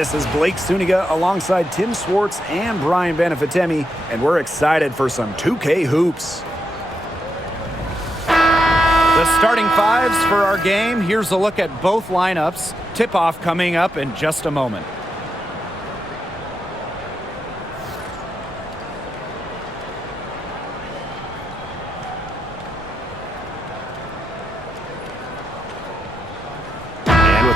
This is Blake Suniga alongside Tim Swartz and Brian Benefitemi, and we're excited for some 2K hoops. The starting fives for our game. Here's a look at both lineups. Tip-off coming up in just a moment.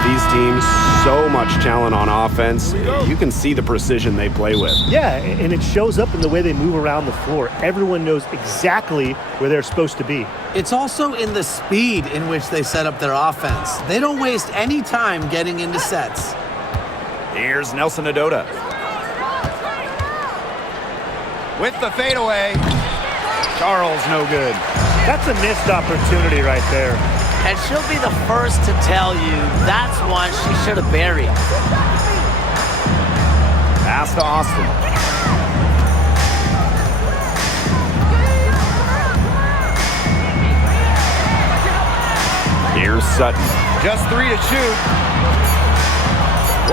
These teams, so much talent on offense. You can see the precision they play with. Yeah, and it shows up in the way they move around the floor. Everyone knows exactly where they're supposed to be. It's also in the speed in which they set up their offense. They don't waste any time getting into sets. Here's Nelson Adota. With the fadeaway. Charles, no good. That's a missed opportunity right there. And she'll be the first to tell you that's one she should have buried. Pass to Austin. Here's Sutton. Just 3 to shoot.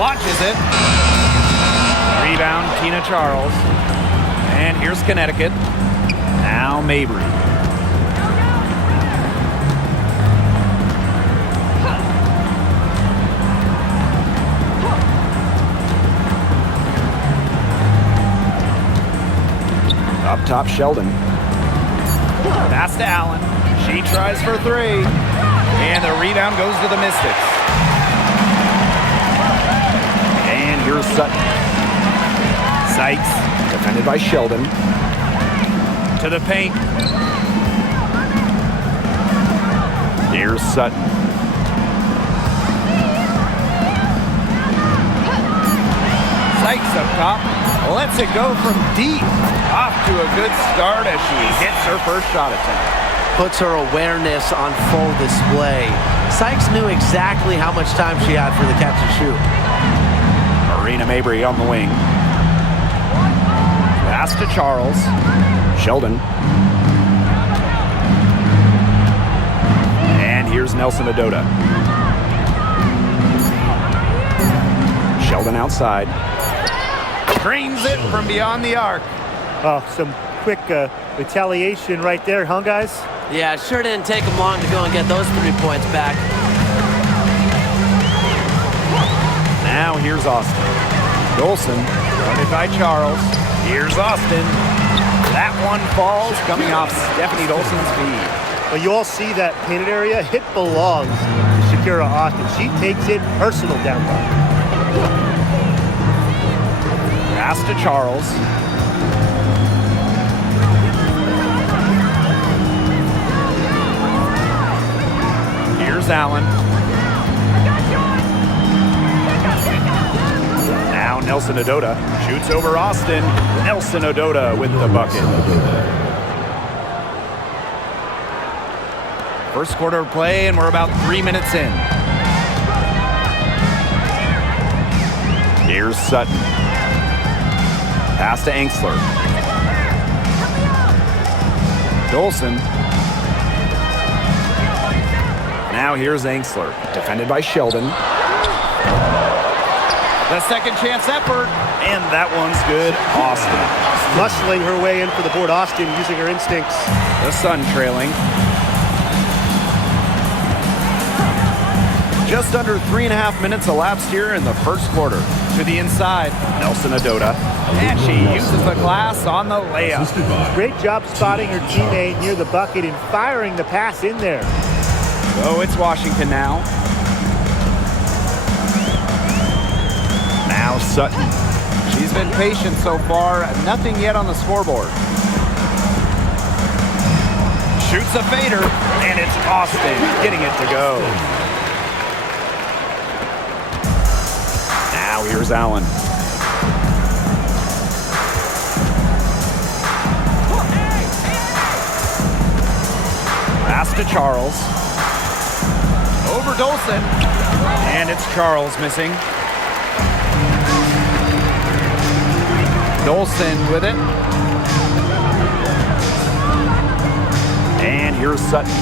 Watches it. Rebound, Tina Charles. And here's Connecticut. Now Mabry. Up top, Sheldon. Pass to Allen. She tries for 3. And the rebound goes to the Mystics. And here's Sutton. Sykes, defended by Sheldon. To the paint. Here's Sutton. Sykes up top. Lets it go from deep. Off to a good start as she hits her first shot attempt. Puts her awareness on full display. Sykes knew exactly how much time she had for the catch and shoot. Marina Mabry on the wing. Pass to Charles. Sheldon. And here's Nelson Adota. Sheldon outside. Drains it from beyond the arc. Oh, some quick retaliation right there, huh, guys? Yeah, it sure didn't take them long to go and get those 3 points back. Now here's Austin. Dolson, guarded by Charles. Here's Austin. That one falls, coming off Stephanie Dolson's feed. Well, you all see that painted area? It belongs to Shakira Austin. She takes it personal down low. Pass to Charles. Here's Allen. Now Nelson Adota shoots over Austin. Nelson Adota with the bucket. First quarter of play, and we're about 3 minutes in. Here's Sutton. Pass to Angsler. Dolson. Now here's Angsler, defended by Sheldon. The second chance effort, and that one's good. Austin. Muscling her way in for the board. Austin using her instincts. The Sun trailing. Just under 3.5 minutes elapsed here in the first quarter. To the inside, Nelson Adota. And she uses the glass on the layup. Great job spotting her teammate near the bucket and firing the pass in there. So it's Washington now. Now Sutton. She's been patient so far. Nothing yet on the scoreboard. Shoots a fader, and it's Austin getting it to go. Now here's Allen. Pass to Charles. Over Dolson. And it's Charles missing. Dolson with it. And here's Sutton.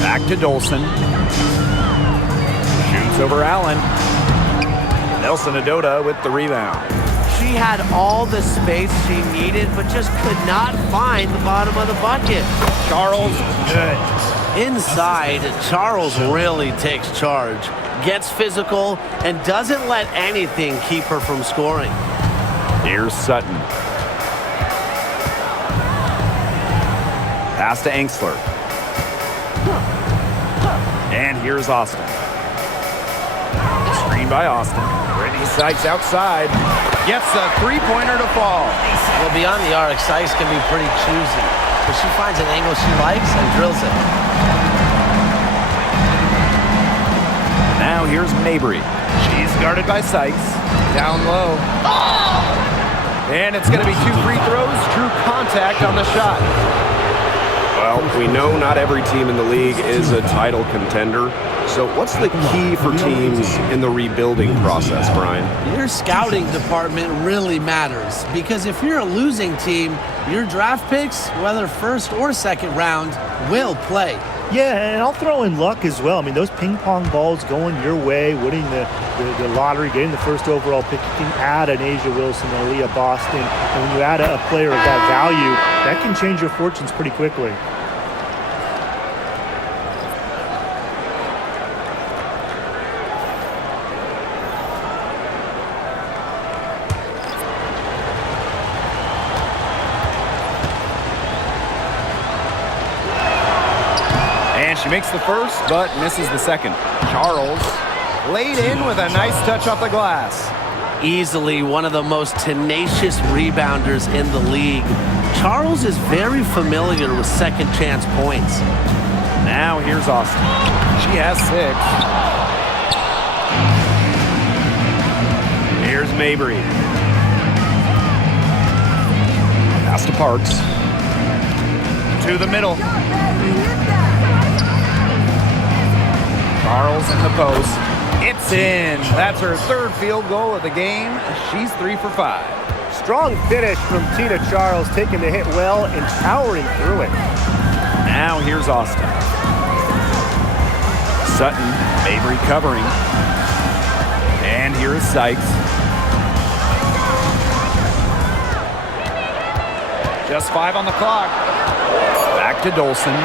Back to Dolson. Shoots over Allen. Nelson Adota with the rebound. She had all the space she needed, but just could not find the bottom of the bucket. Charles, good. Inside, Charles really takes charge, gets physical, and doesn't let anything keep her from scoring. Here's Sutton. Pass to Angsler. And here's Austin. Screen by Austin. Brittany Sykes outside. Gets a three-pointer to fall. Well, beyond the arc, Sykes can be pretty choosy, but she finds an angle she likes and drills it. Now here's Mabry. She's guarded by Sykes. Down low. And it's going to be 2 free throws. True contact on the shot. Well, we know not every team in the league is a title contender. So what's the key for teams in the rebuilding process, Brian? Your scouting department really matters, because if you're a losing team, your draft picks, whether first or second round, will play. Yeah, and I'll throw in luck as well. I mean, those ping pong balls going your way, winning the lottery, getting the first overall pick, you can add an Asia Wilson, an Aaliyah Boston, and when you add a player of that value, that can change your fortunes pretty quickly. She makes the first, but misses the second. Charles laid in with a nice touch off the glass. Easily one of the most tenacious rebounders in the league. Charles is very familiar with second chance points. Now here's Austin. She has 6. Here's Mabry. Pass to Parks. To the middle. Charles in the post. It's in. That's her 3rd field goal of the game. She's 3 for 5. Strong finish from Tina Charles, taking the hit well and powering through it. Now here's Austin. Sutton, Mabry covering. And here is Sykes. Just 5 on the clock. Back to Dolson.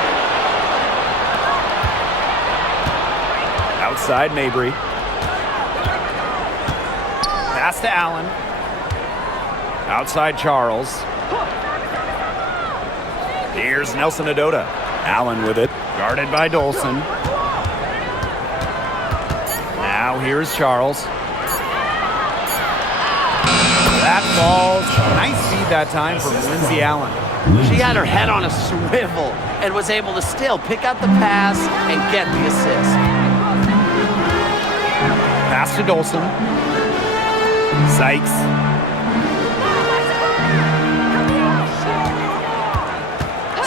Outside Mabry. Pass to Allen. Outside Charles. Here's Nelson Adota. Allen with it. Guarded by Dolson. Now here's Charles. That falls. Nice feed that time from Lindsay Allen. She had her head on a swivel and was able to still pick out the pass and get the assist. Pass to Dolson. Sykes.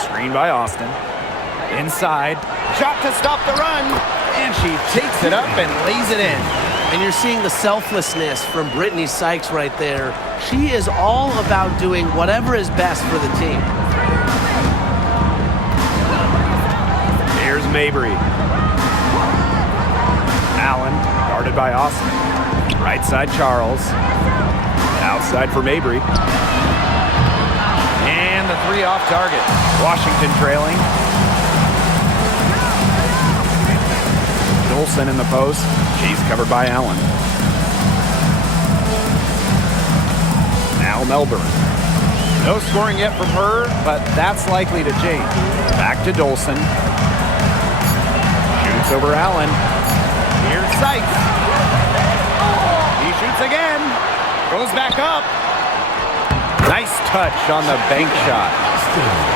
Screen by Austin. Inside. Shot to stop the run. And she takes it up and lays it in. And you're seeing the selflessness from Brittany Sykes right there. She is all about doing whatever is best for the team. Here's Mabry. Allen, guarded by Austin. Right side Charles. Outside for Mabry. And the 3 off target. Washington trailing. Dolson in the post. She's covered by Allen. Now Melbourne. No scoring yet from her, but that's likely to change. Back to Dolson. Shoots over Allen. Here's Sykes. He shoots again. Goes back up. Nice touch on the bank shot.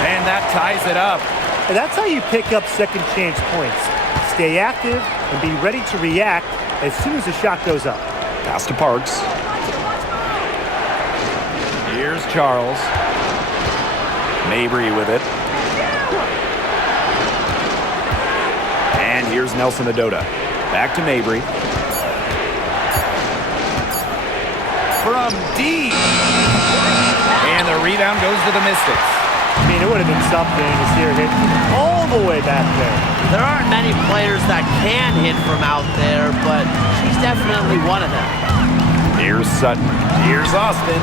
And that ties it up. And that's how you pick up second chance points. Stay active and be ready to react as soon as the shot goes up. Pass to Parks. Here's Charles. Mabry with it. And here's Nelson Adota. Back to Mabry. From deep. And the rebound goes to the Mystics. I mean, it would have been something to see her hit all the way back there. There aren't many players that can hit from out there, but she's definitely one of them. Here's Sutton. Here's Austin.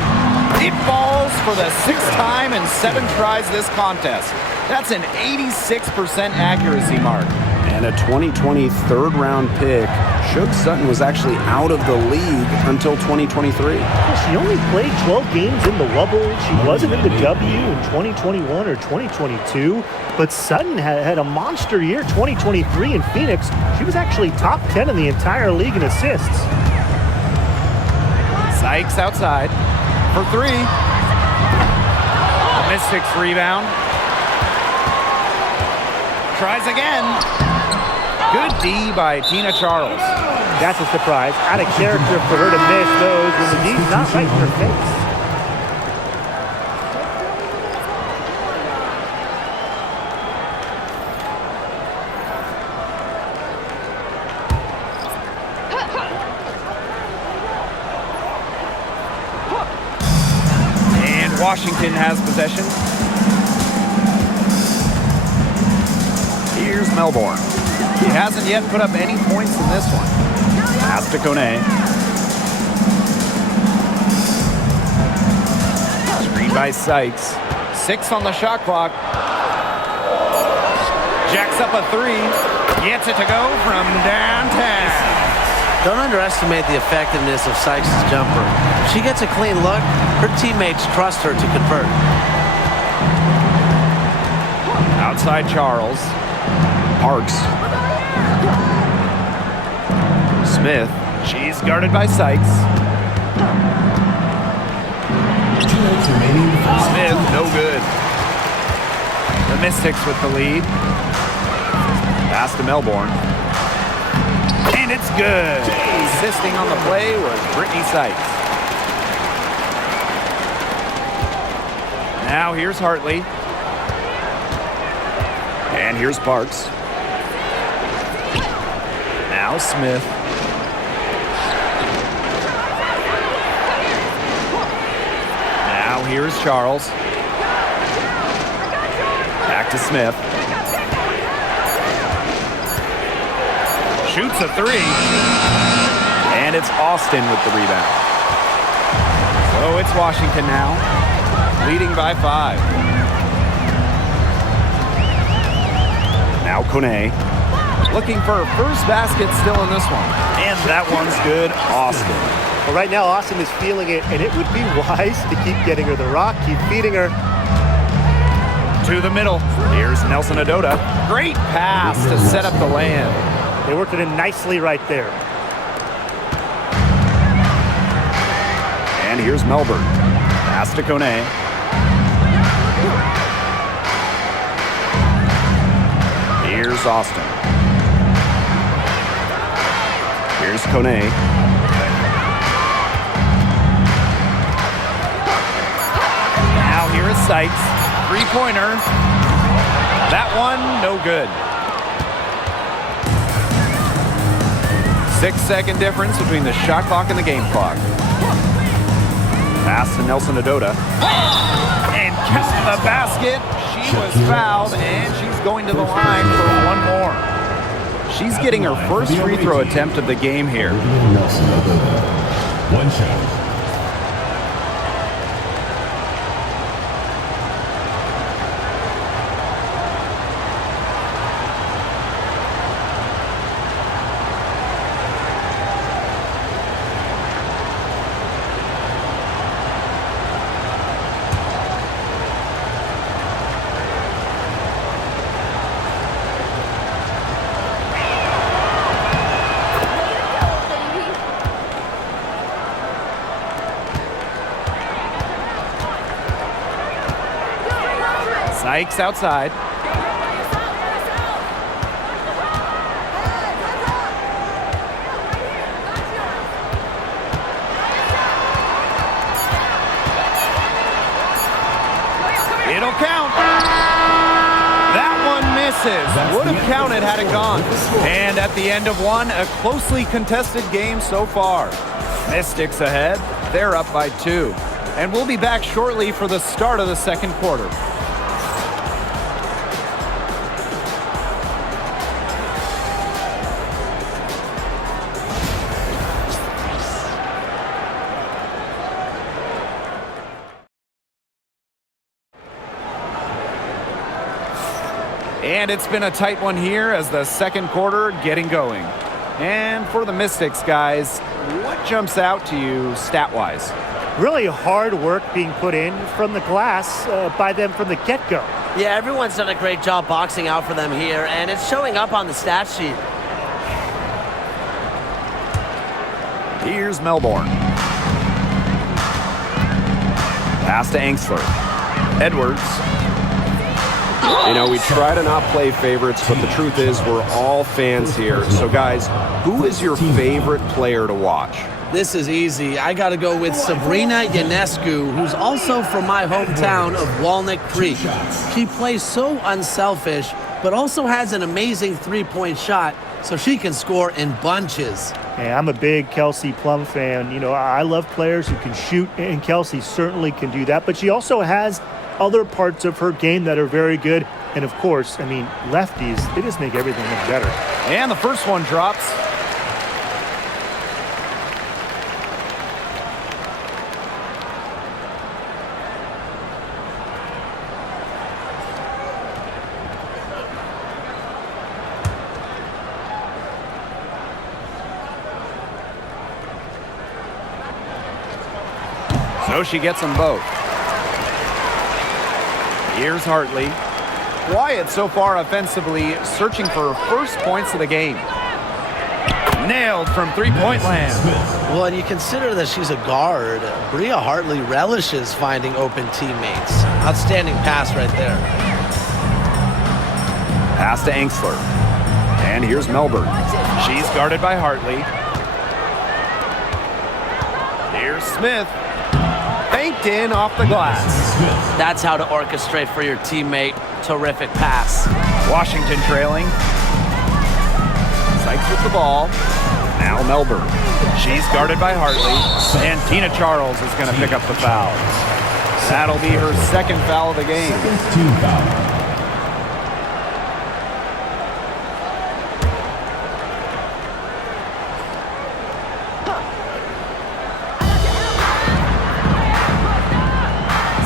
It falls for the 6th time in 7 tries this contest. That's an 86% accuracy mark. And a 2020 third-round pick. Shug Sutton was actually out of the league until 2023. She only played 12 games in the Wubble. She wasn't in the W in 2021 or 2022. But Sutton had a monster year, 2023 in Phoenix. She was actually top 10 in the entire league in assists. Sykes outside for 3. The Mystics rebound. Tries again. Good D by Tina Charles. That's a surprise. Out of character for her to miss those when the D's not right in her face. And Washington has possession. Here's Melbourne. He hasn't yet put up any points in this one. Pass to Kone. Screen by Sykes. 6 on the shot clock. Jacks up a 3. Gets it to go from downtown. Don't underestimate the effectiveness of Sykes' jumper. If she gets a clean look, her teammates trust her to convert. Outside Charles. Parks. Smith. She's guarded by Sykes. Smith, no good. The Mystics with the lead. Pass to Melbourne. And it's good. Assisting on the play was Brittany Sykes. Now here's Hartley. And here's Parks. Now Smith. Now here's Charles. Back to Smith. Shoots a 3. And it's Austin with the rebound. So it's Washington now, leading by 5. Now Kone. Looking for her first basket still in this one. And that one's good, Austin. Well, right now, Austin is feeling it, and it would be wise to keep getting her the rock, keep feeding her. To the middle. Here's Nelson Adota. Great pass to set up the lay-in. They worked it in nicely right there. And here's Melbourne. Pass to Kone. Here's Austin. Here's Kone. Now here is Sykes. 3-pointer. That one, no good. 6-second difference between the shot clock and the game clock. Pass to Nelson Adota. And count the basket. She was fouled, and she's going to the line for one more. She's getting her first free throw attempt of the game here. One shot. Sykes outside. It'll count. That one misses. Would have counted had it gone. And at the end of one, a closely contested game so far. Mystics ahead. They're up by 2. And we'll be back shortly for the start of the second quarter. And it's been a tight one here as the second quarter getting going. And for the Mystics, guys, what jumps out to you stat-wise? Really hard work being put in from the glass by them from the get-go. Yeah, everyone's done a great job boxing out for them here, and it's showing up on the stat sheet. Here's Melbourne. Pass to Angsler. Edwards. You know, we try to not play favorites, but the truth is we're all fans here. So, guys, who is your favorite player to watch? This is easy. I got to go with Sabrina Ionescu, who's also from my hometown of Walnut Creek. She plays so unselfish, but also has an amazing three-point shot, so she can score in bunches. Yeah, I'm a big Kelsey Plum fan. You know, I love players who can shoot, and Kelsey certainly can do that. But she also has other parts of her game that are very good. And, of course, I mean, lefties, they just make everything look better. And the first one drops. So she gets them both. Here's Hartley. Quiet so far offensively, searching for her first points of the game. Nailed from three-point land. Well, and you consider that she's a guard. Bria Hartley relishes finding open teammates. Outstanding pass right there. Pass to Angsler. And here's Melbourne. She's guarded by Hartley. Here's Smith. Banked in off the glass. That's how to orchestrate for your teammate. Terrific pass. Washington trailing. Sykes with the ball. Now Melbourne. She's guarded by Hartley. And Tina Charles is going to pick up the foul. That'll be her second foul of the game.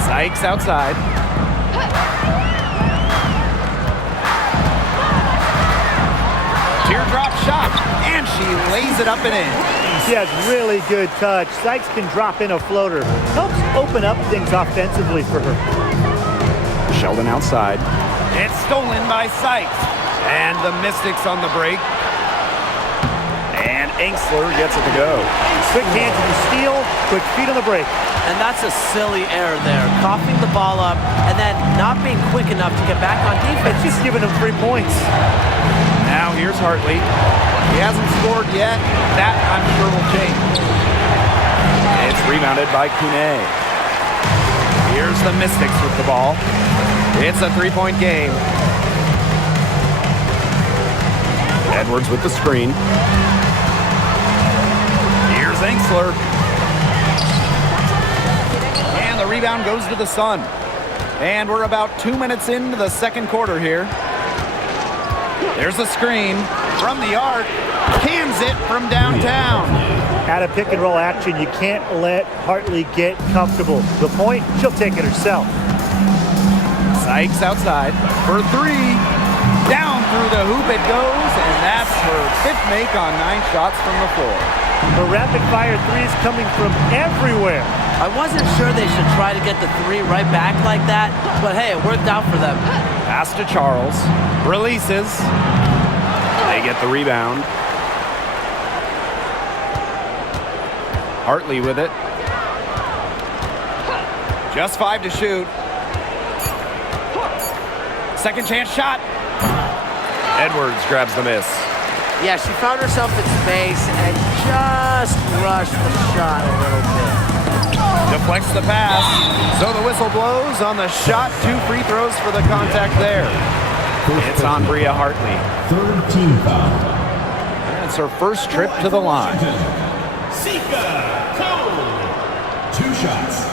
Sykes outside. Teardrop shot, and she lays it up and in. She has really good touch. Sykes can drop in a floater. Helps open up things offensively for her. Sheldon outside. It's stolen by Sykes. And the Mystics on the break. And Angsler gets it to go. Quick hands in the steal, quick feet on the break. And that's a silly error there. Coughing the ball up and then not being quick enough to get back on defense. She's giving them 3 points. Now here's Hartley. He hasn't scored yet. That, I'm sure, will change. It's rebounded by Kune. Here's the Mystics with the ball. It's a three-point game. Edwards with the screen. Here's Angsler. And the rebound goes to the Sun. And we're about 2 minutes into the second quarter here. There's a screen from the arc. Cans it from downtown. At a pick and roll action, you can't let Hartley get comfortable. The point, she'll take it herself. Sykes outside for three. Down through the hoop it goes, and that's her fifth make on 9 shots from the floor. The rapid-fire threes coming from everywhere. I wasn't sure they should try to get the three right back like that, but hey, it worked out for them. Pass to Charles. Releases. They get the rebound. Hartley with it. Just 5 to shoot. Second chance shot. Edwards grabs the miss. Yeah, she found herself in space and just rushed the shot a little bit. Deflects the pass. So the whistle blows on the shot. 2 free throws for the contact there. It's on Bria Hartley. Third team foul. It's her first trip to the line. Sika Cole. 2 shots.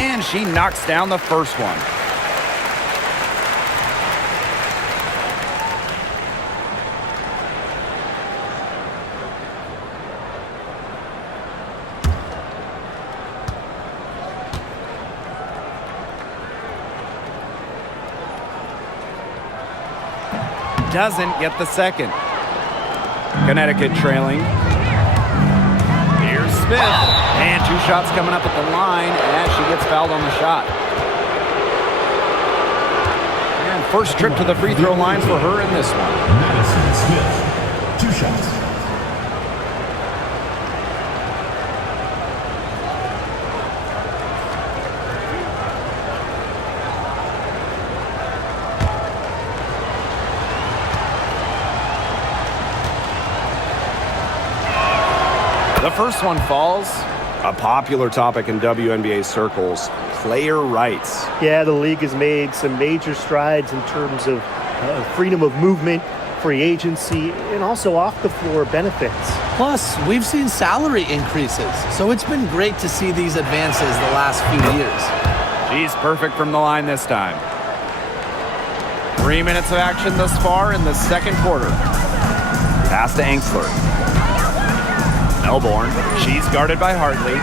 And she knocks down the first one. doesn't get the second. Connecticut trailing. Here's Smith. And 2 shots coming up at the line as she gets fouled on the shot. And first trip to the free throw line for her in this one. Madison Smith, 2 shots. The first one falls. A popular topic in WNBA circles, player rights. Yeah, the league has made some major strides in terms of freedom of movement, free agency, and also off-the-floor benefits. Plus, we've seen salary increases, so it's been great to see these advances the last few years. She's perfect from the line this time. 3 minutes of action thus far in the second quarter. Pass to Angsler. Melbourne. She's guarded by Hartley.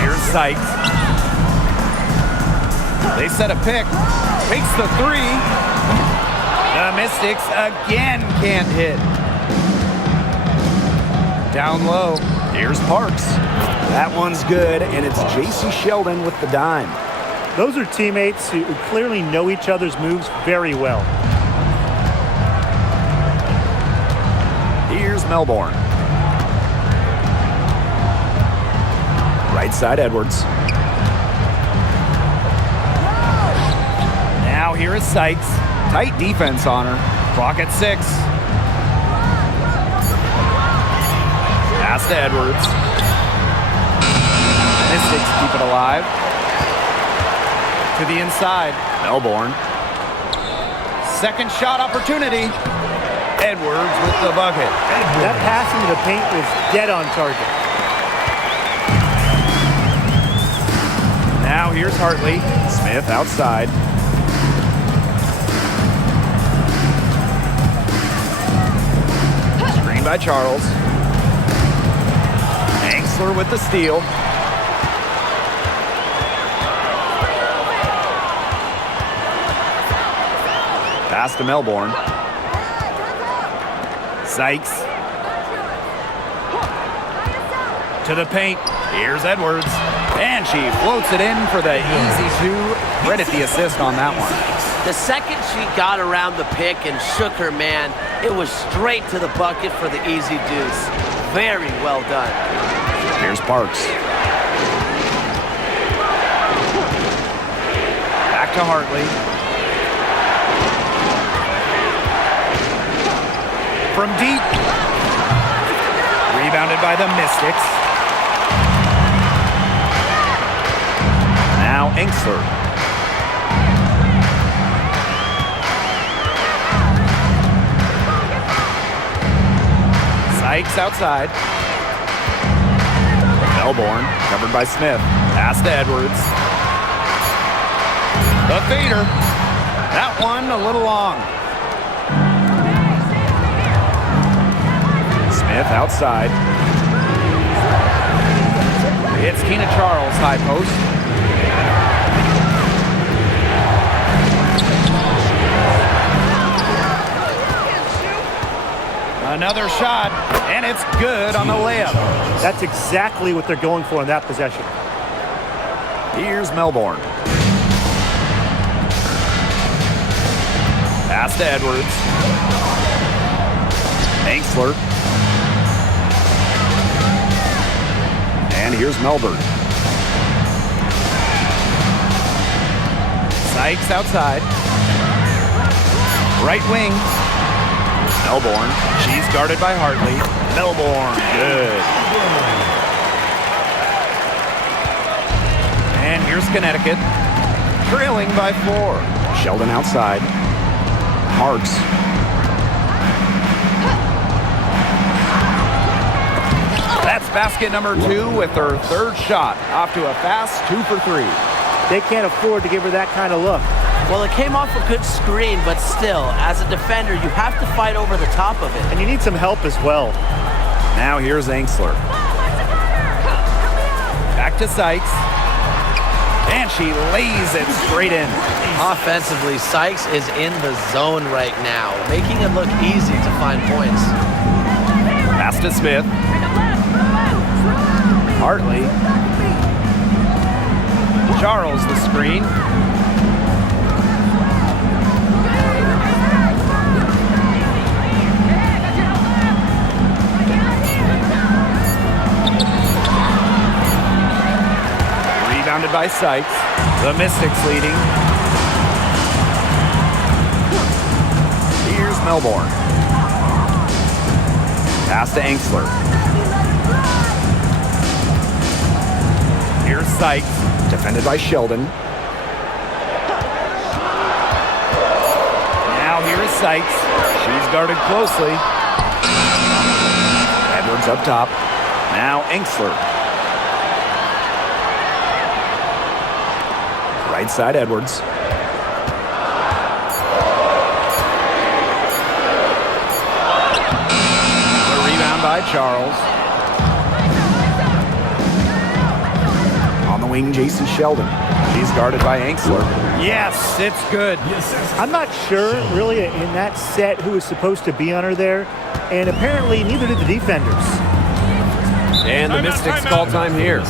Here's Sykes. They set a pick. Takes the 3. The Mystics again can't hit. Down low. Here's Parks. That one's good, and it's J.C. Sheldon with the dime. Those are teammates who clearly know each other's moves very well. Here's Melbourne. Right side, Edwards. Now here is Sykes. Tight defense on her. Clock at 6. Pass to Edwards. Mystics keep it alive. To the inside. Melbourne. Second shot opportunity. Edwards with the bucket. That pass into the paint was dead on target. Now here's Hartley. Smith outside. Screen by Charles. Angsler with the steal. Pass to Melbourne. Sykes. To the paint. Here's Edwards. And she floats it in for the easy 2. Credit the assist on that one. The second she got around the pick and shook her man, it was straight to the bucket for the easy deuce. Very well done. Here's Parks. Back to Hartley. From deep. Rebounded by the Mystics. Now Angsler. Sykes outside. Melbourne covered by Smith. Pass to Edwards. The feeder. That one a little long. Smith outside. It's Keena Charles, high post. Another shot, and it's good on the layup. That's exactly what they're going for in that possession. Here's Melbourne. Pass to Edwards. Angsler. And here's Melbourne. Sykes outside. Right wing. Melbourne. She's guarded by Hartley. Melbourne. Good. And here's Connecticut. Trailing by 4. Sheldon outside. Parks. That's basket number 2 with her third shot. Off to a fast 2 for 3. They can't afford to give her that kind of look. Well, it came off a good screen, but still, as a defender, you have to fight over the top of it. And you need some help as well. Now here's Angsler. Back to Sykes. And she lays it straight in. Offensively, Sykes is in the zone right now, making it look easy to find points. Pass to Smith. Hartley. Charles the screen. Rebounded by Sykes. The Mystics leading. Here's Melbourne. Pass to Angsler. Here's Sykes. Defended by Sheldon. Now here is Sykes. She's guarded closely. Edwards up top. Now Angsler. Right side Edwards. The rebound by Charles. On the wing, Jason Sheldon. She's guarded by Angsler. Yes, it's good. I'm not sure, really, in that set who was supposed to be on her there, and apparently neither did the defenders. And the Mystics call time here.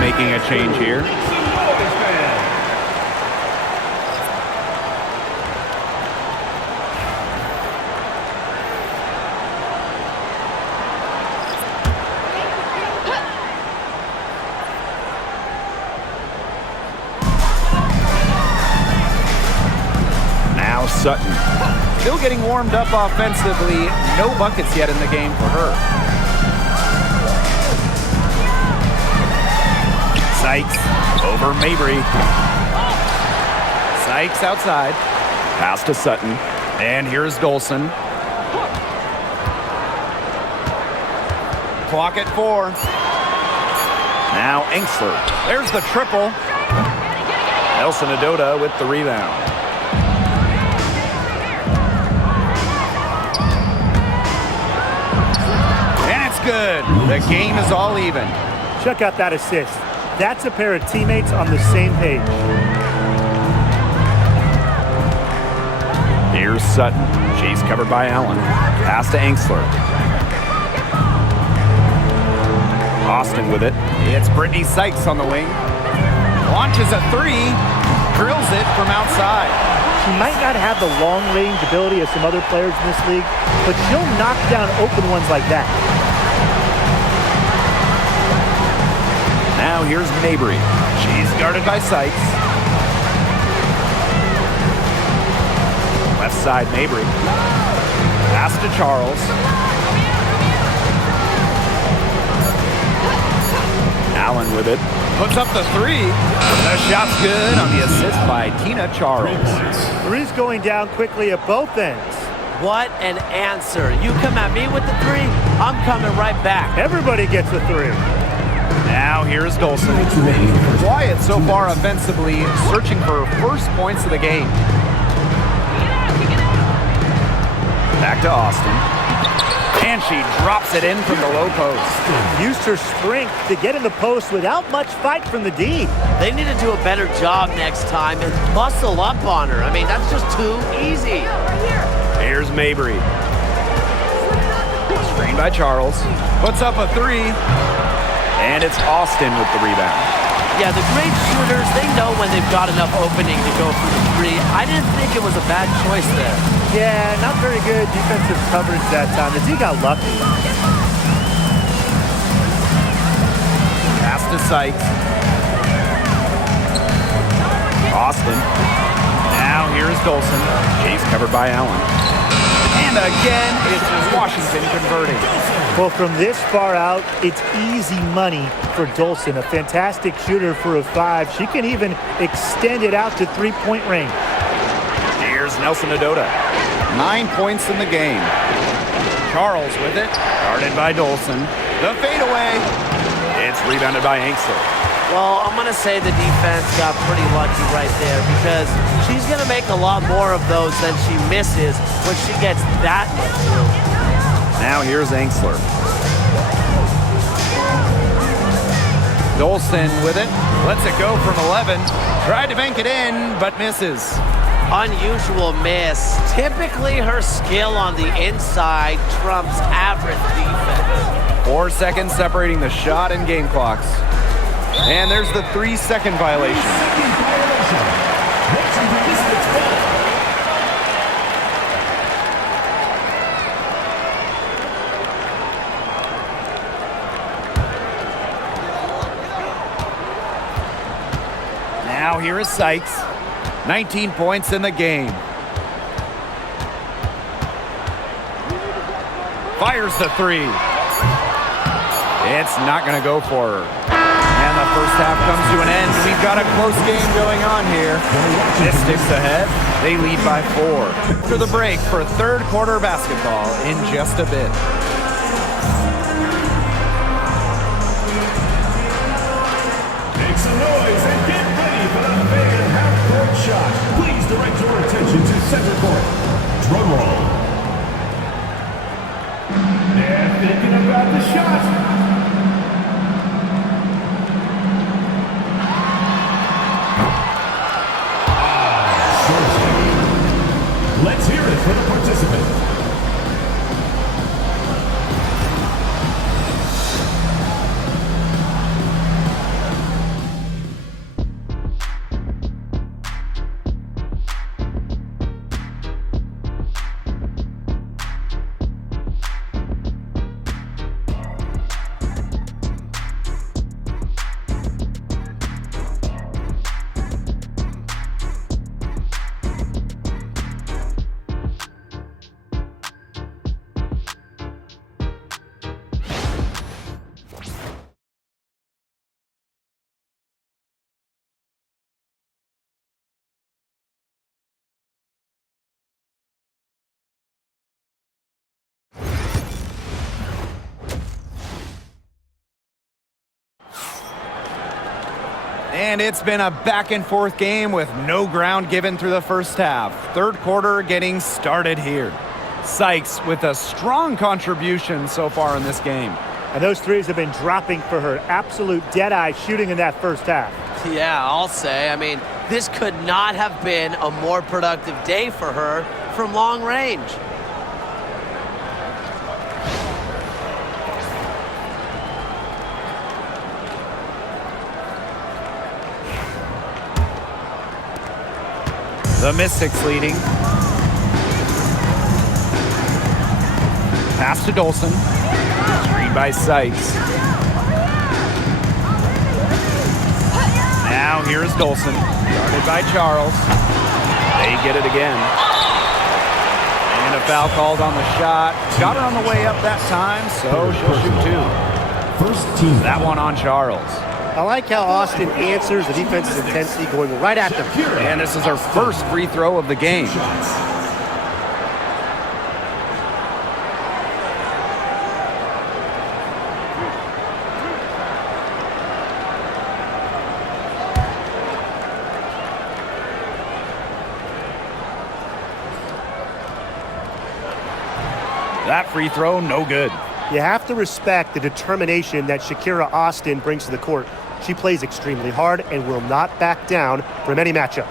Making a change here. Now Sutton. Still getting warmed up offensively. No buckets yet in the game for her. Sykes over Mabry. Sykes outside. Pass to Sutton. And here's Dolson. Clock at 4. Now Angsler. There's the triple. Nelson Adota with the rebound. And it's good. The game is all even. Check out that assist. That's a pair of teammates on the same page. Here's Sutton. She's covered by Allen. Pass to Angsler. Austin with it. It's Brittany Sykes on the wing. Launches a 3. Drills it from outside. She might not have the long-range ability of some other players in this league, but she'll knock down open ones like that. Now here's Mabry. She's guarded by Sykes. Left side Mabry. Pass to Charles. Allen with it. Puts up the 3. The shot's good on the assist by Tina Charles. Three's going down quickly at both ends. What an answer. You come at me with the 3, I'm coming right back. Everybody gets a 3. Now here's Dolson. Quiet so far offensively, searching for her first points of the game. Back to Austin. And she drops it in from the low post. Used her strength to get in the post without much fight from the D. They need to do a better job next time and muscle up on her. I mean, that's just too easy. Here's Mabry. Screen by Charles. Puts up a three. And it's Austin with the rebound. Yeah, the great shooters, they know when they've got enough opening to go for the three. I didn't think it was a bad choice there. Yeah, not very good defensive coverage that time. The D got lucky. Pass to Sykes. Austin. Now here's Dolson. She's covered by Allen. And again, it's Washington converting. Well, from this far out, it's easy money for Dolson. A fantastic shooter for a 5. She can even extend it out to three-point range. Here's Nelson Adota. 9 points in the game. Charles with it. Guarded by Dolson. The fadeaway. It's rebounded by Angster. Well, I'm going to say the defense got pretty lucky right there because she's going to make a lot more of those than she misses when she gets that much room. Now here's Angsler. Dolson with it. Lets it go from 11. Tried to bank it in, but misses. Unusual miss. Typically her skill on the inside trumps average defense. 4 seconds separating the shot and game clocks. And there's the 3-second violation. Now here is Sykes. 19 points in the game. Fires the three. It's not going to go for her. And the first half comes to an end. We've got a close game going on here. Mystics ahead. They lead by 4. To the break for third quarter basketball in just a bit. Make some noise and get ready for the fan half-court shot. Please direct your attention to center court. Drum roll. And thinking about the shot. Let's hear it for the participant. And it's been a back-and-forth game with no ground given through the first half. Third quarter getting started here. Sykes with a strong contribution so far in this game. And those threes have been dropping for her. Absolute dead-eye shooting in that first half. Yeah, I'll say. I mean, this could not have been a more productive day for her from long range. The Mystics leading. Pass to Dolson. Screen by Sykes. Now here's Dolson. Guarded by Charles. They get it again. And a foul called on the shot. Got her on the way up that time, so she'll shoot 2. First team. That one on Charles. I like how Austin answers the defense's intensity going right at them. And this is her first free throw of the game. That free throw, no good. You have to respect the determination that Shakira Austin brings to the court. She plays extremely hard and will not back down from any matchup.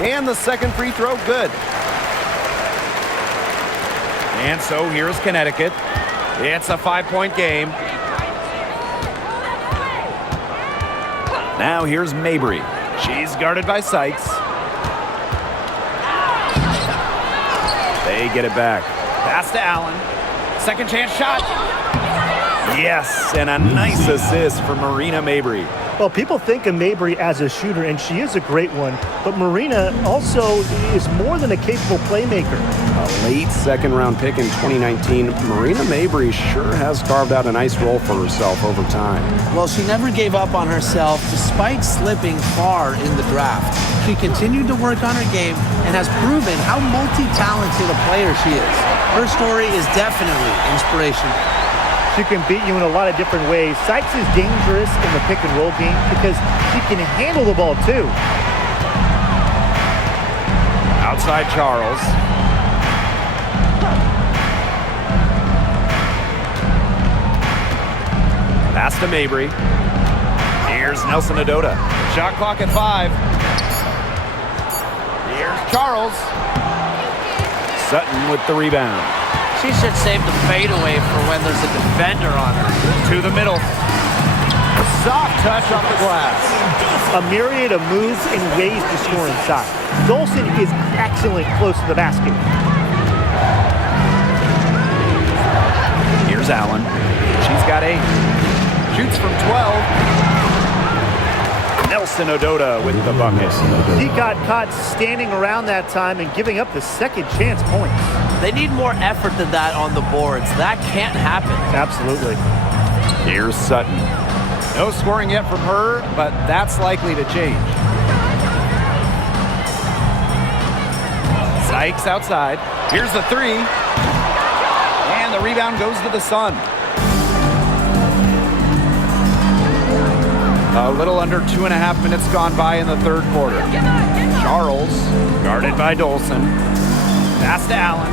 And the second free throw, good. And so here's Connecticut. It's a 5-point game. Now here's Mabry. She's guarded by Sykes. They get it back. Pass to Allen. Second chance shot. Yes, and a nice assist for Marina Mabry. Well, people think of Mabry as a shooter, and she is a great one. But Marina also is more than a capable playmaker. A late second-round pick in 2019, Marina Mabry sure has carved out a nice role for herself over time. Well, she never gave up on herself despite slipping far in the draft. She continued to work on her game and has proven how multi-talented a player she is. Her story is definitely inspirational. She can beat you in a lot of different ways. Sykes is dangerous in the pick and roll game because she can handle the ball too. Outside Charles. Pass to Mabry. Here's Nelson Adota. Shot clock at 5. Here's Charles. Sutton with the rebound. She should save the fadeaway for when there's a defender on her. To the middle. Soft touch off the glass. A myriad of moves and ways to score inside. Dolson is excellent close to the basket. Here's Allen. She's got 8. Shoots from 12. Nelson Adota with the bucket. He got caught standing around that time and giving up the second chance points. They need more effort than that on the boards. That can't happen. Absolutely. Here's Sutton. No scoring yet from her, but that's likely to change. Sykes outside. Here's the 3. And the rebound goes to the Sun. A little under 2.5 minutes gone by in the third quarter. Charles, guarded by Dolson. Pass to Allen.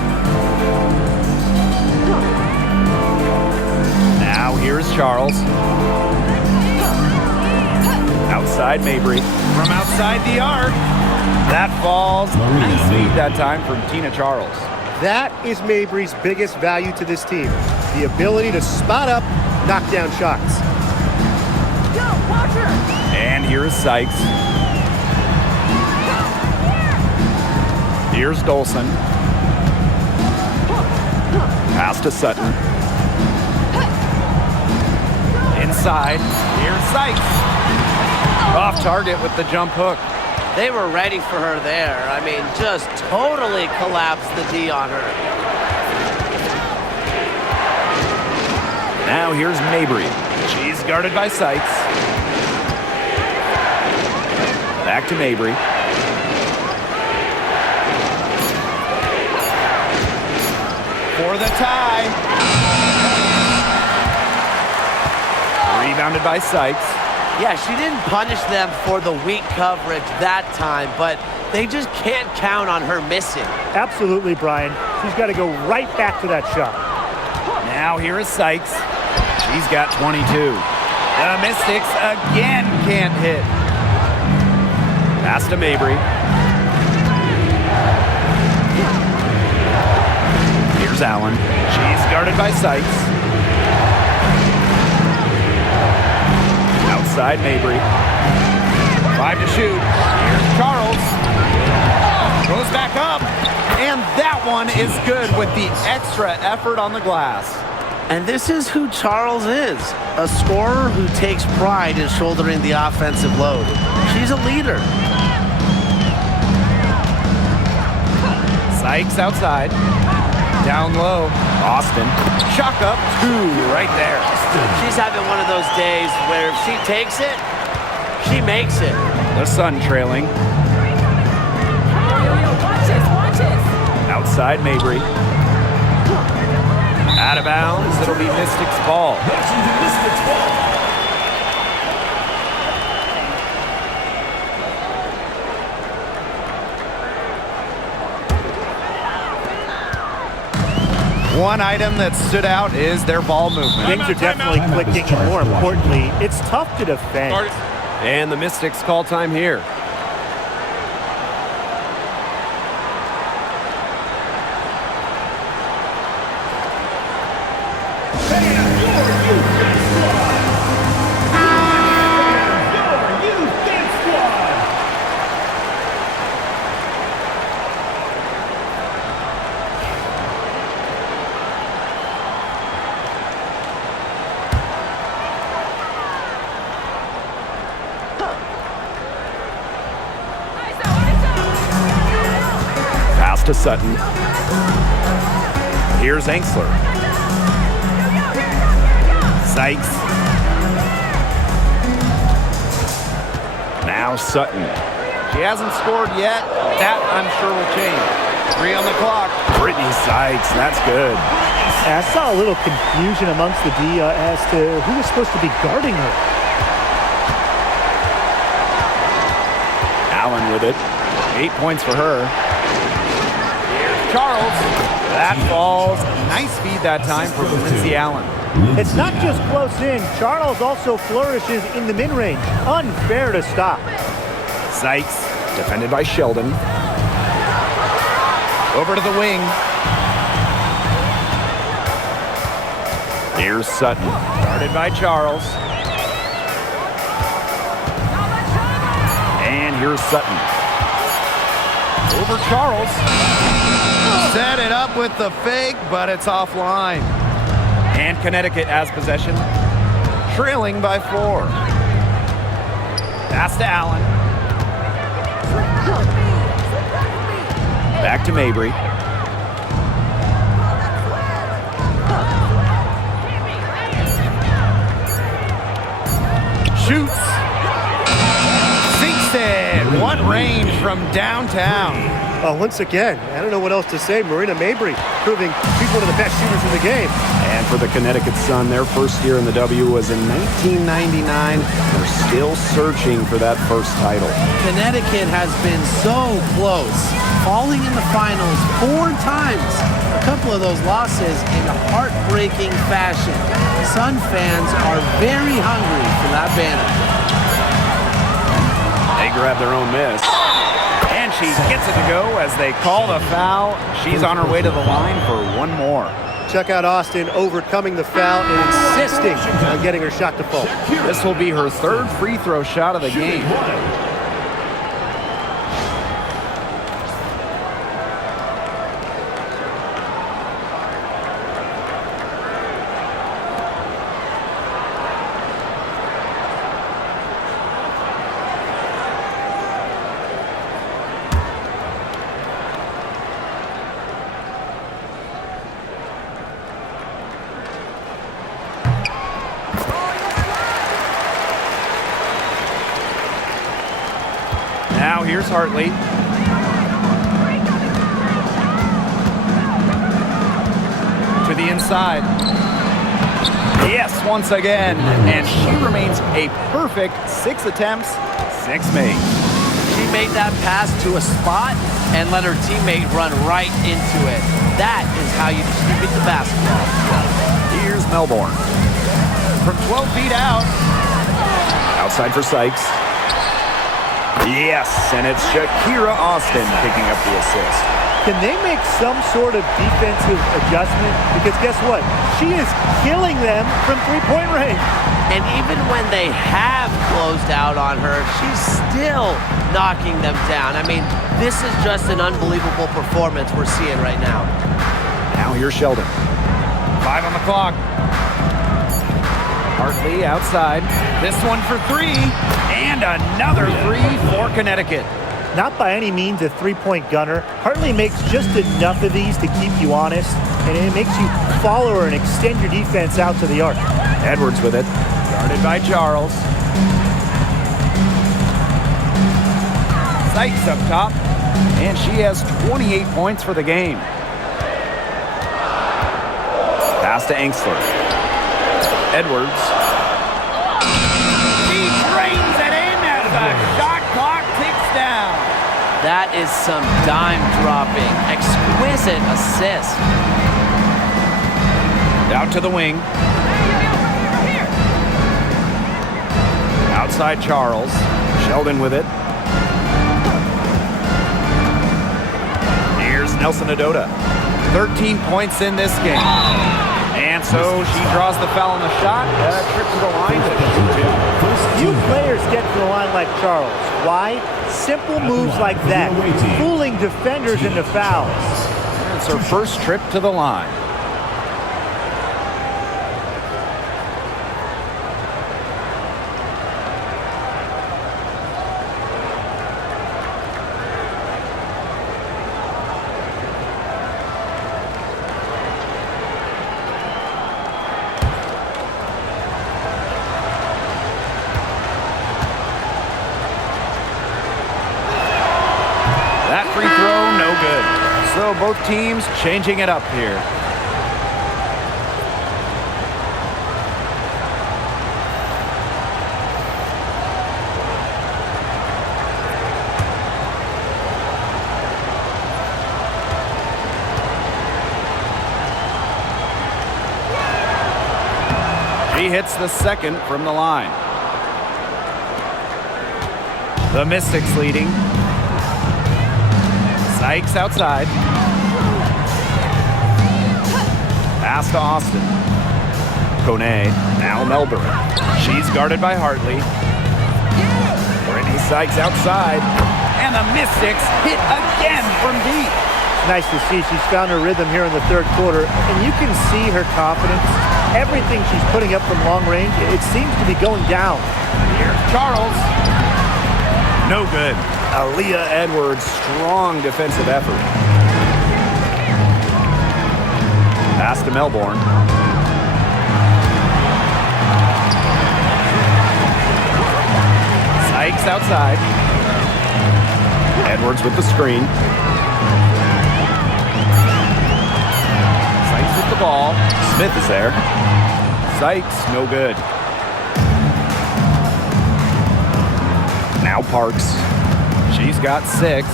Now here's Charles. Outside Mabry. From outside the arc. That falls. Nice feed that time from Tina Charles. That is Mabry's biggest value to this team. The ability to spot up, knock down shots. And here's Sykes. Here's Dolson. Pass to Sutton. Inside. Here's Sykes. Off target with the jump hook. They were ready for her there. I mean, just totally collapsed the D on her. Now here's Mabry. She's guarded by Sykes. Back to Mabry. For the tie. Rebounded by Sykes. Yeah, she didn't punish them for the weak coverage that time, but they just can't count on her missing. Absolutely, Brian. She's got to go right back to that shot. Now here is Sykes. She's got 22. The Mystics again can't hit. Pass to Mabry. Here's Allen. She's guarded by Sykes. Outside Mabry. 5 to shoot. Here's Charles. Goes back up. And that one is good with the extra effort on the glass. And this is who Charles is, a scorer who takes pride in shouldering the offensive load. She's a leader. Sykes outside. Down low. Austin. Chalk up 2 right there. She's having one of those days where if she takes it, she makes it. The Sun trailing. Outside Mabry. Out of bounds, it'll be Mystics ball. Washington Mystics ball. One item that stood out is their ball movement. Things are definitely clicking, and more importantly, it's tough to defend. And the Mystics call time here. Pass to Sutton. Here's Angsler. Sykes. Now Sutton. She hasn't scored yet. That, I'm sure, will change. 3 on the clock. Brittany Sykes, that's good. I saw a little confusion amongst the D as to who was supposed to be guarding her. Allen with it. 8 points for her. Here's Charles. That falls. Nice feed that time from Lindsay Allen. It's not just close in. Charles also flourishes in the mid-range. Unfair to stop. Sykes, defended by Sheldon. Over to the wing. Here's Sutton. Guarded by Charles. And here's Sutton. Over Charles. Set it up with the fake, but it's offline. And Connecticut has possession, trailing by 4. Pass to Allen. Back to Mabry. Shoots. Sinks it. What range from downtown. Once again, I don't know what else to say. Marina Mabry proving she's one of the best shooters in the game. And for the Connecticut Sun, their first year in the W was in 1999. They're still searching for that first title. Connecticut has been so close, falling in the finals 4 times. A couple of those losses in heartbreaking fashion. Sun fans are very hungry for that banner. They grab their own miss. And she gets it to go as they call the foul. She's on her way to the line for one more. Check out Austin overcoming the foul and insisting on getting her shot to fall. This will be her 3rd free throw shot of the game. Now here's Hartley. To the inside. Yes, once again. And she remains a perfect 6 attempts, 6 made. She made that pass to a spot and let her teammate run right into it. That is how you distribute the basketball. Here's Melbourne. From 12 feet out. Outside for Sykes. Yes, and it's Shakira Austin picking up the assist. Can they make some sort of defensive adjustment? Because guess what? She is killing them from three-point range. And even when they have closed out on her, she's still knocking them down. I mean, this is just an unbelievable performance we're seeing right now. Now here's Sheldon. 5 on the clock. Hartley outside. This one for 3. And another 3 for Connecticut. Not by any means a three-point gunner. Hartley makes just enough of these to keep you honest, and it makes you follow her and extend your defense out to the arc. Edwards with it. Guarded by Charles. Sykes up top. And she has 28 points for the game. Pass to Angstler. Edwards. He drains it in as the shot clock ticks down. That is some dime dropping. Exquisite assist. Out to the wing. Outside Charles. Sheldon with it. Here's Nelson Adota. 13 points in this game. And so she draws the foul on the shot. Trip to the line to shoot it. Few players get to the line like Charles. Why? Simple moves like that. Fooling defenders into fouls. It's her first trip to the line. That free throw, no good. So both teams changing it up here. She hits the second from the line. The Mystics leading. Sykes outside. Pass to Austin. Kone, now Melbourne. She's guarded by Hartley. Brittany Sykes outside. And the Mystics hit again from deep. Nice to see she's found her rhythm here in the third quarter, and you can see her confidence. Everything she's putting up from long range, it seems to be going down. Here's Charles. No good. Aaliyah Edwards, strong defensive effort. Pass to Melbourne. Sykes outside. Edwards with the screen. Sykes with the ball. Smith is there. Sykes, no good. Now Parks. She's got 6.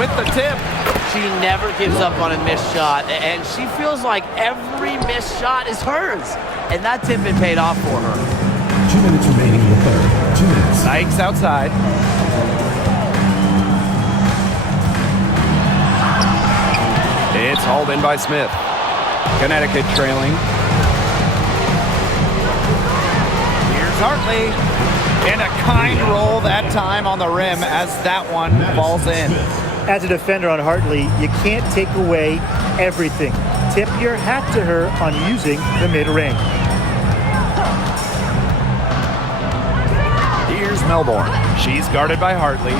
With the tip. She never gives up on a missed shot, and she feels like every missed shot is hers. And that tip had paid off for her. 2 minutes remaining in the third. 2 minutes. Sykes outside. It's hauled in by Smith. Connecticut trailing. Here's Hartley. And a kind roll that time on the rim as that one falls in. As a defender on Hartley, you can't take away everything. Tip your hat to her on using the mid-range. Here's Melbourne. She's guarded by Hartley.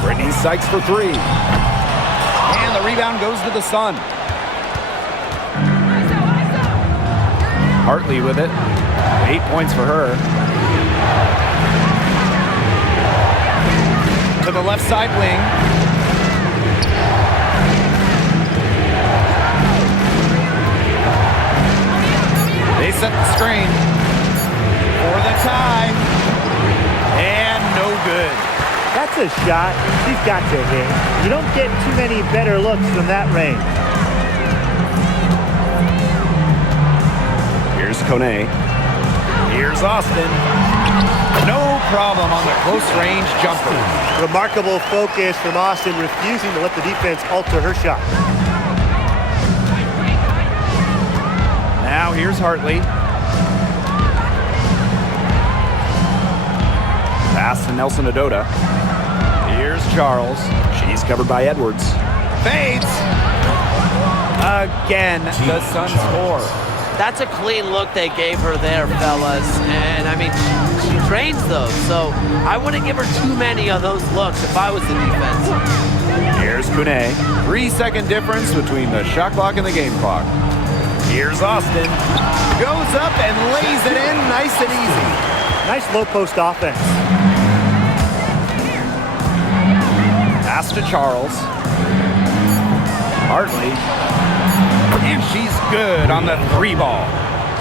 Brittany Sykes for 3. And the rebound goes to the Sun. Hartley with it. 8 points for her. To the left side wing. They set the screen for the tie. And no good. That's a shot she's got to hit. You don't get too many better looks from that range. Here's Kone. Here's Austin. No problem on the close range jumper. Remarkable focus from Austin, refusing to let the defense alter her shot. Now here's Hartley. Pass to Nelson Adota. Here's Charles. She's covered by Edwards. Fades. Again, the Suns score. That's a clean look they gave her there, fellas. And, I mean, she drains those. So I wouldn't give her too many of those looks if I was the defense. Here's Kune. 3-second difference between the shot clock and the game clock. Here's Austin. Goes up and lays it in nice and easy. Nice low post offense. Pass to Charles. Hartley. And she's good on the 3-ball.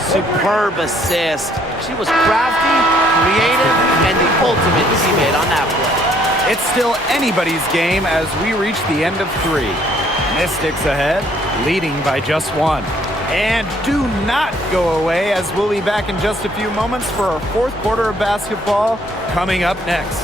Superb assist. She was crafty, creative, and the ultimate teammate on that play. It's still anybody's game as we reach the end of 3. Mystics ahead, leading by just 1. And do not go away as we'll be back in just a few moments for our 4th quarter of basketball coming up next.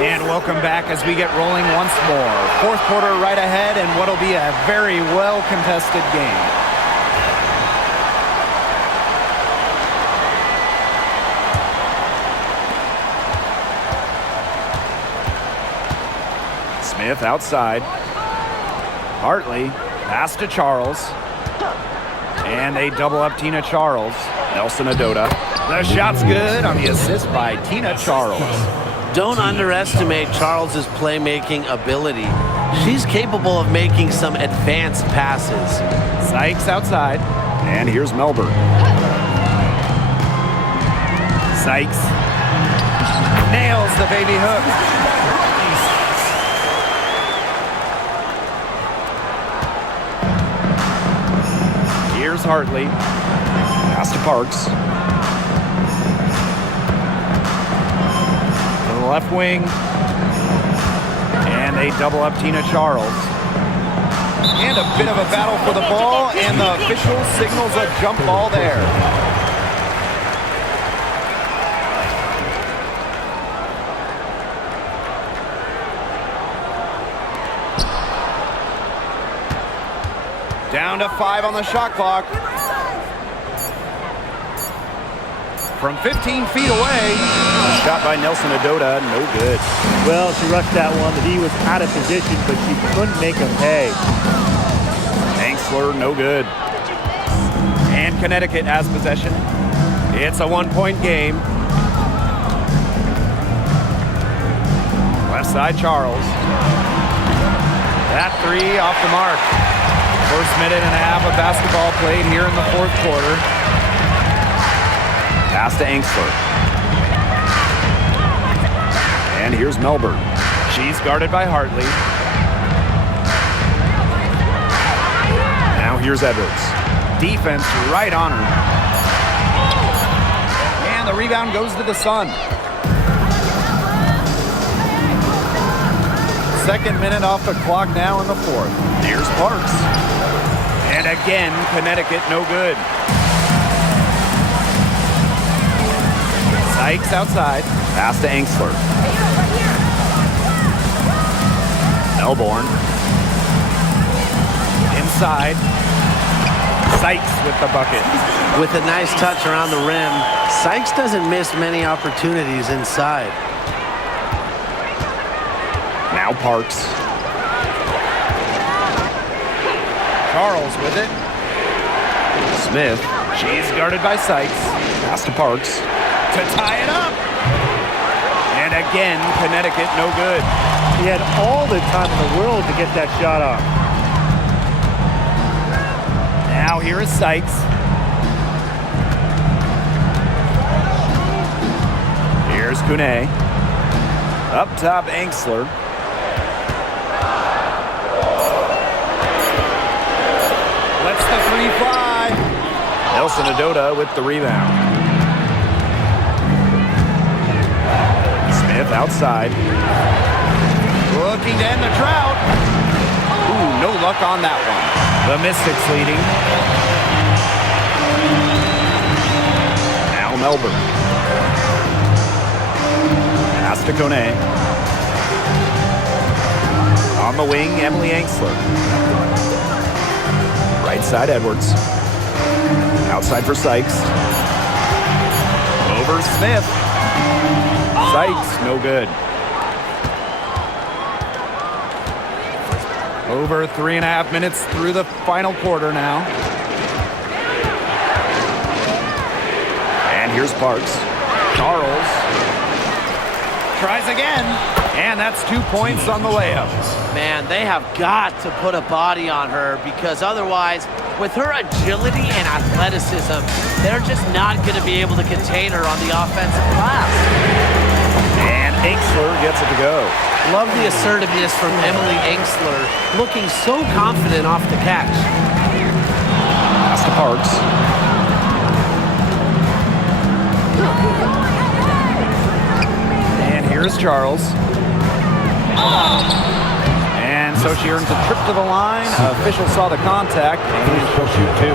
And welcome back as we get rolling once more. 4th quarter right ahead and what'll be a very well-contested game. Smith outside. Hartley, pass to Charles. And they double up Tina Charles. Nelson Adota. The shot's good on the assist by Tina Charles. Don't underestimate Charles's playmaking ability. She's capable of making some advanced passes. Sykes outside. And here's Melbourne. Sykes nails the baby hook. Here's Hartley. Pass to Parks. To the left wing. And they double up Tina Charles. And a bit of a battle for the ball, and the official signals a jump ball there. Down to 5 on the shot clock. From 15 feet away. A shot by Nelson Adota, no good. Well, she rushed that one. The D was out of position, but she couldn't make him pay. Angsler, no good. And Connecticut has possession. It's a 1-point game. Left side, Charles. That 3 off the mark. First minute and a half of basketball played here in the 4th quarter. Pass to Angsler. And here's Melbourne. She's guarded by Hartley. Now here's Edwards. Defense right on her. And the rebound goes to the Sun. 2nd minute off the clock now in the 4th. Here's Parks. And again, Connecticut no good. Sykes outside. Pass to Angsler. Melbourne. Inside. Sykes with the bucket. With a nice touch around the rim, Sykes doesn't miss many opportunities inside. Now Parks. Charles with it. Smith. She's guarded by Sykes. Pass to Parks. To tie it up. And again, Connecticut no good. He had all the time in the world to get that shot off. Now here is Sykes. Here's Kune. Up top, Angsler. Lets the 3 fly. Nelson Adota with the rebound. Smith outside. Looking to end the drought. Ooh, no luck on that one. The Mystics leading. Now Melbourne. Pass to Kone. On the wing, Emily Angsler. Right side, Edwards. Outside for Sykes. Over Smith. Sykes, no good. Over 3.5 minutes through the final quarter now. And here's Parks. Charles tries again. And that's 2 points on the layup. Man, they have got to put a body on her because otherwise, with her agility and athleticism, they're just not going to be able to contain her on the offensive glass. And Ainksler gets it to go. Love the assertiveness from Emily Ainksler, looking so confident off the catch. Pass to Parks. And here's Charles. And so she earns a trip to the line. Official saw the contact, and she'll shoot 2.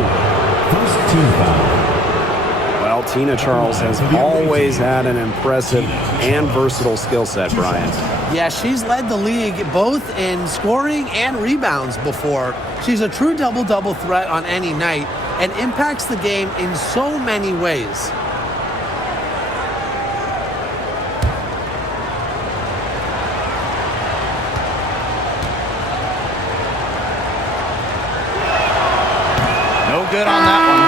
First team foul. Well, Tina Charles has always had an impressive and versatile skill set, Brian. Yeah, she's led the league both in scoring and rebounds before. She's a true double-double threat on any night and impacts the game in so many ways. No good on that one.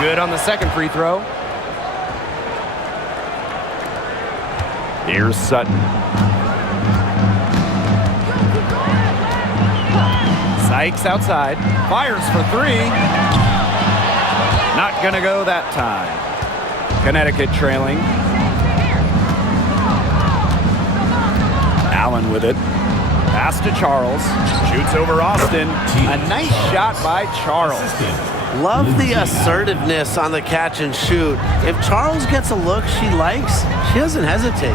Good on the second free throw. Here's Sutton. Sykes outside. Fires for 3. Not gonna go that time. Connecticut trailing. Allen with it. Pass to Charles. Shoots over Austin. A nice shot by Charles. Love the assertiveness on the catch and shoot. If Charles gets a look she likes, she doesn't hesitate.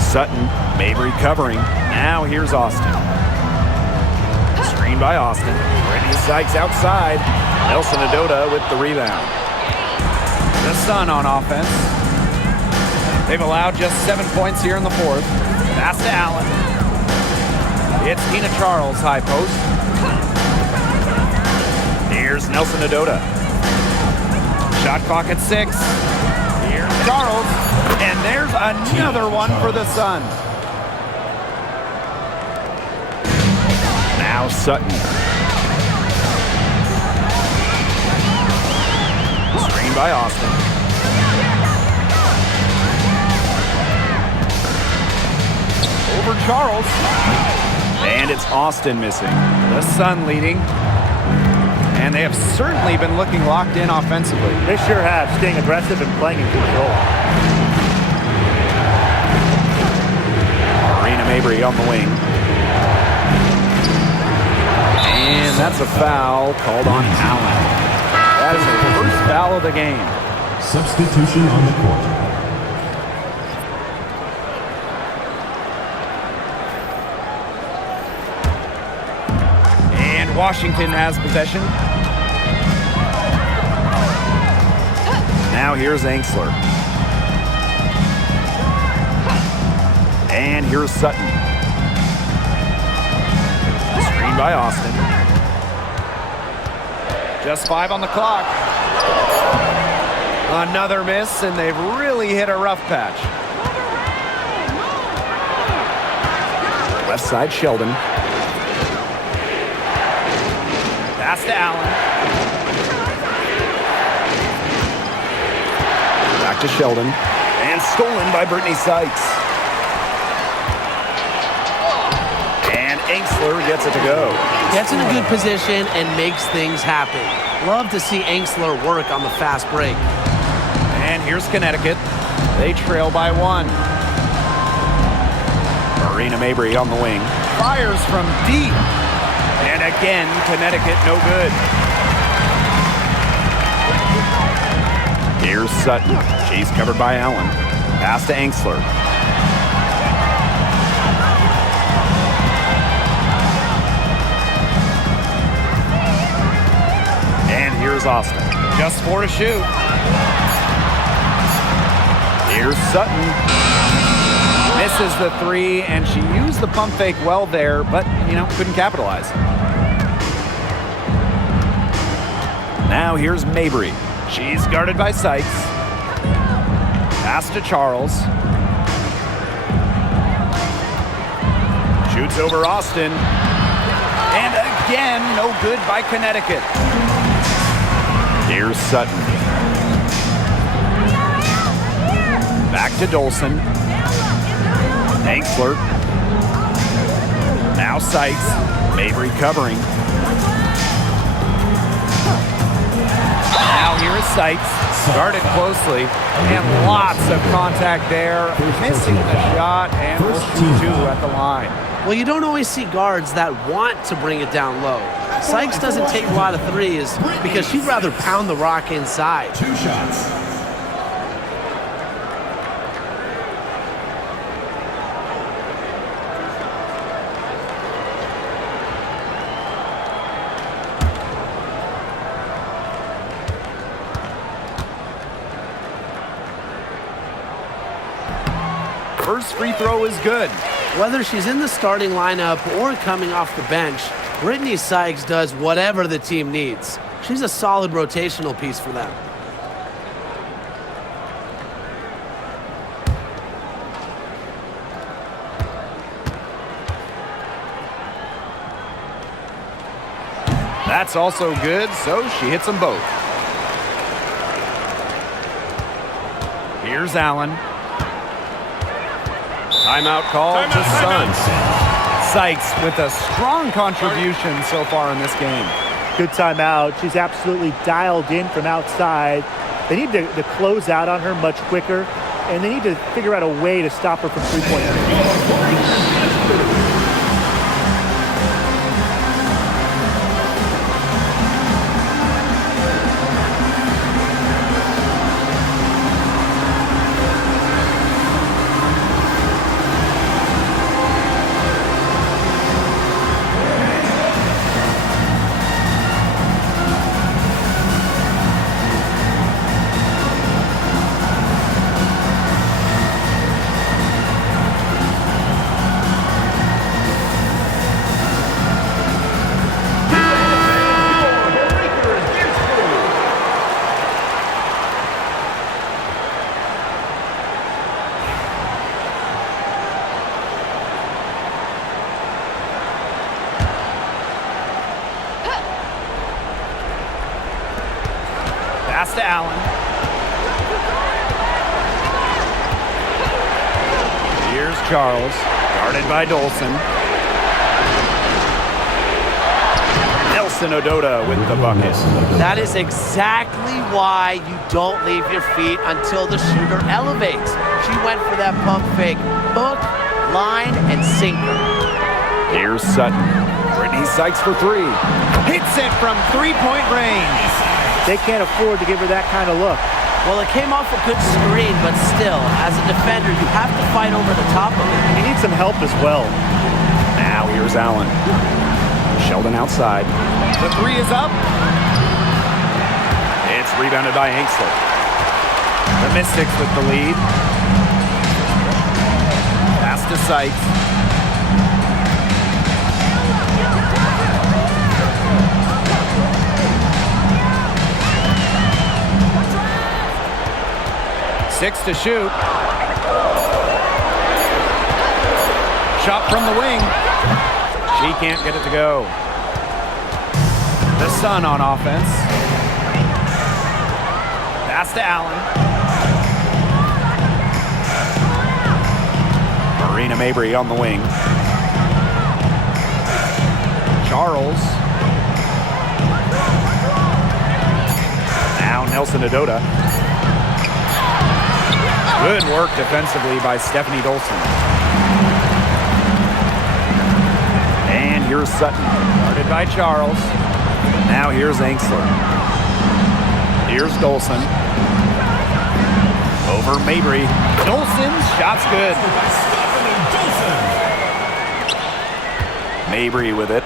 Sutton, Mabry covering. Now here's Austin. Screen by Austin. Brittany Sykes outside. Nelson Adota with the rebound. The Sun on offense. They've allowed just 7 points here in the fourth. Pass to Allen. It's Tina Charles, high post. Here's Nelson Adota. Shot clock at 6. Here's Charles. And there's another one for the Sun. Now Sutton. Screen by Austin. Over Charles. And it's Austin missing. The Sun leading. And they have certainly been looking locked in offensively. They sure have, staying aggressive and playing in control. Marina Mabry on the wing. And that's a foul called on Allen. That is the first foul of the game. Substitution on the court. And Washington has possession. Now here's Ainksler. And here's Sutton. Screen by Austin. Just 5 on the clock. Another miss, and they've really hit a rough patch. Left side, Sheldon. Pass to Allen. Back to Sheldon. And stolen by Brittany Sykes. And Ainksler gets it to go. Gets in a good position and makes things happen. Love to see Ainksler work on the fast break. And here's Connecticut. They trail by 1. Marina Mabry on the wing. Fires from deep. And again, Connecticut no good. Here's Sutton. She's covered by Allen. Pass to Ainksler. And here's Austin. Just 4 to shoot. Here's Sutton. Misses the 3, and she used the pump fake well there, but, couldn't capitalize. Now here's Mabry. She's guarded by Sykes. Pass to Charles. Shoots over Austin. And again, no good by Connecticut. Here's Sutton. Back to Dolson. Angsler. Now Sykes. Mabry covering. Now here is Sykes. Guarded closely. And lots of contact there. Missing the shot and will shoot 2 at the line. Well, you don't always see guards that want to bring it down low. Sykes doesn't take a lot of threes because she'd rather pound the rock inside. 2 shots. First free throw is good. Whether she's in the starting lineup or coming off the bench, Brittany Sykes does whatever the team needs. She's a solid rotational piece for them. That's also good, so she hits them both. Here's Allen. Timeout call to Suns. Sykes with a strong contribution so far in this game. Good timeout. She's absolutely dialed in from outside. They need to close out on her much quicker, and they need to figure out a way to stop her from three-point range. Pass to Allen. Here's Charles, guarded by Dolson. Nelson Odota with the bucket. That is exactly why you don't leave your feet until the shooter elevates. She went for that pump fake. Hook, line, and sinker. Here's Sutton. Brittany Sykes for 3. Hits it from three-point range. They can't afford to give her that kind of look. Well, it came off a good screen, but still, as a defender, you have to fight over the top of it. You need some help as well. Now here's Allen. Sheldon outside. The 3 is up. It's rebounded by Angsler. The Mystics with the lead. Pass to Sykes. Six to shoot. Shot from the wing. She can't get it to go. The Sun on offense. Pass to Allen. Marina Mabry on the wing. Charles. Now Nelson Odota. Good work defensively by Stephanie Dolson. And here's Sutton, guarded by Charles. Now here's Angsler. Here's Dolson. Over Mabry. Dolson's shot's good. Mabry with it.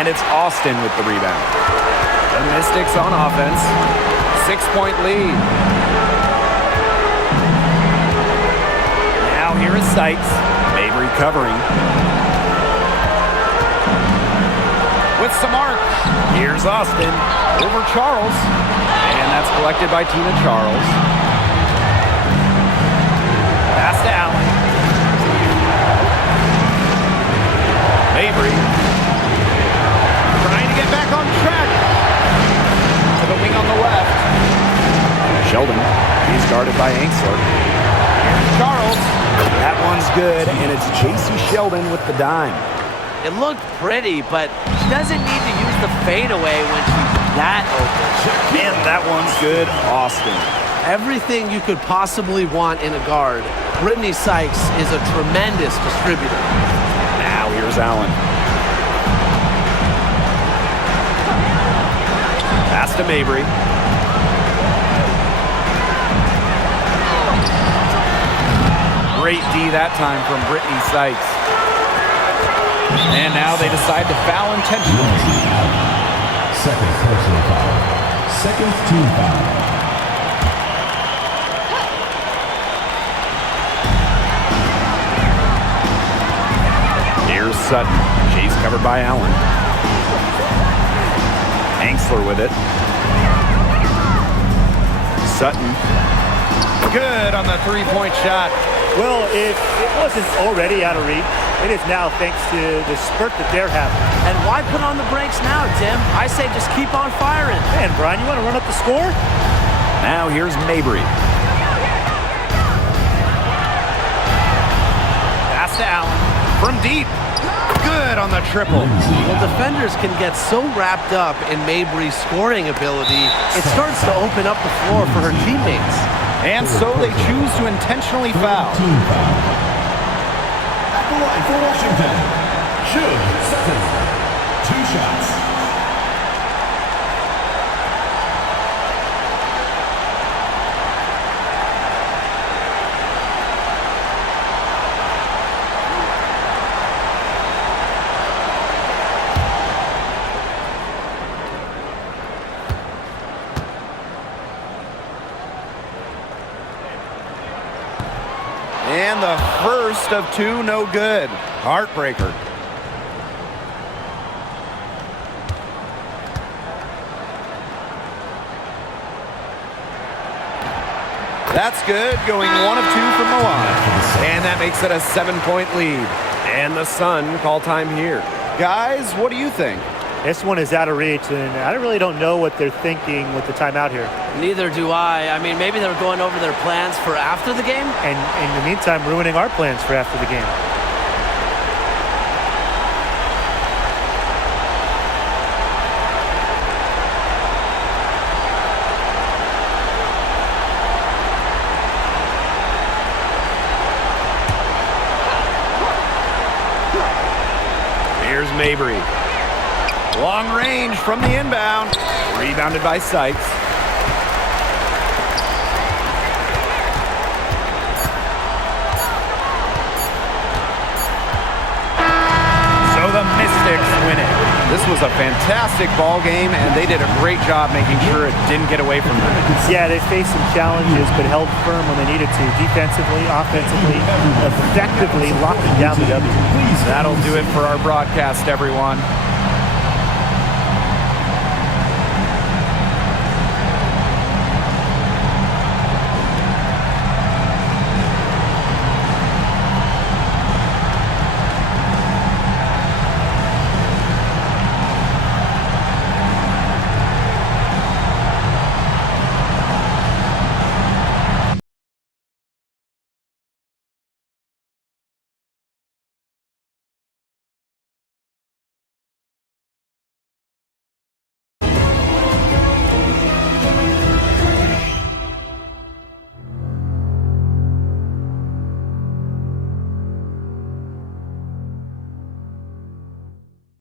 And it's Austin with the rebound. The Mystics on offense. 6-point lead. Now here is Sykes. Mabry covering. With some arc. Here's Austin. Over Charles. And that's collected by Tina Charles. Pass to Allen. Mabry. Trying to get back on track. To the wing on the left. Sheldon. He's guarded by Angsler. Here's Charles. That one's good, and it's J.C. Sheldon with the dime. It looked pretty, but she doesn't need to use the fadeaway when she's that open. And that one's good, Austin. Everything you could possibly want in a guard. Brittany Sykes is a tremendous distributor. Now here's Allen. Pass to Mabry. Great D that time from Brittany Sykes. And now they decide to foul intentionally. Second personal foul. Second team foul. Here's Sutton. She's covered by Allen. Angsler with it. Sutton. Good on the three-point shot. Well, if it wasn't already out of reach, it is now thanks to the spurt that they're having. And why put on the brakes now, Tim? I say just keep on firing. Man, Brian, you want to run up the score? Now here's Mabry. Pass to Allen. From deep. Good on the triple. Well, defenders can get so wrapped up in Mabry's scoring ability, it starts to open up the floor for her teammates. And so they choose to intentionally foul. Team foul. At the line for Washington, June Sutton. 2 shots. And the first of two, no good. Heartbreaker. That's good, going 1 of 2 from Milan. And that makes it a 7-point lead. And the Sun call time here. Guys, what do you think? This one is out of reach, and I really don't know what they're thinking with the timeout here. Neither do I. I mean, maybe they're going over their plans for after the game. And in the meantime, ruining our plans for after the game. Here's Mabry. Long range from the inbound. Rebounded by Sykes. So the Mystics win it. This was a fantastic ball game, and they did a great job making sure it didn't get away from them. Yeah, they faced some challenges, but held firm when they needed to. Defensively, offensively, effectively locking down the W. That'll do it for our broadcast, everyone.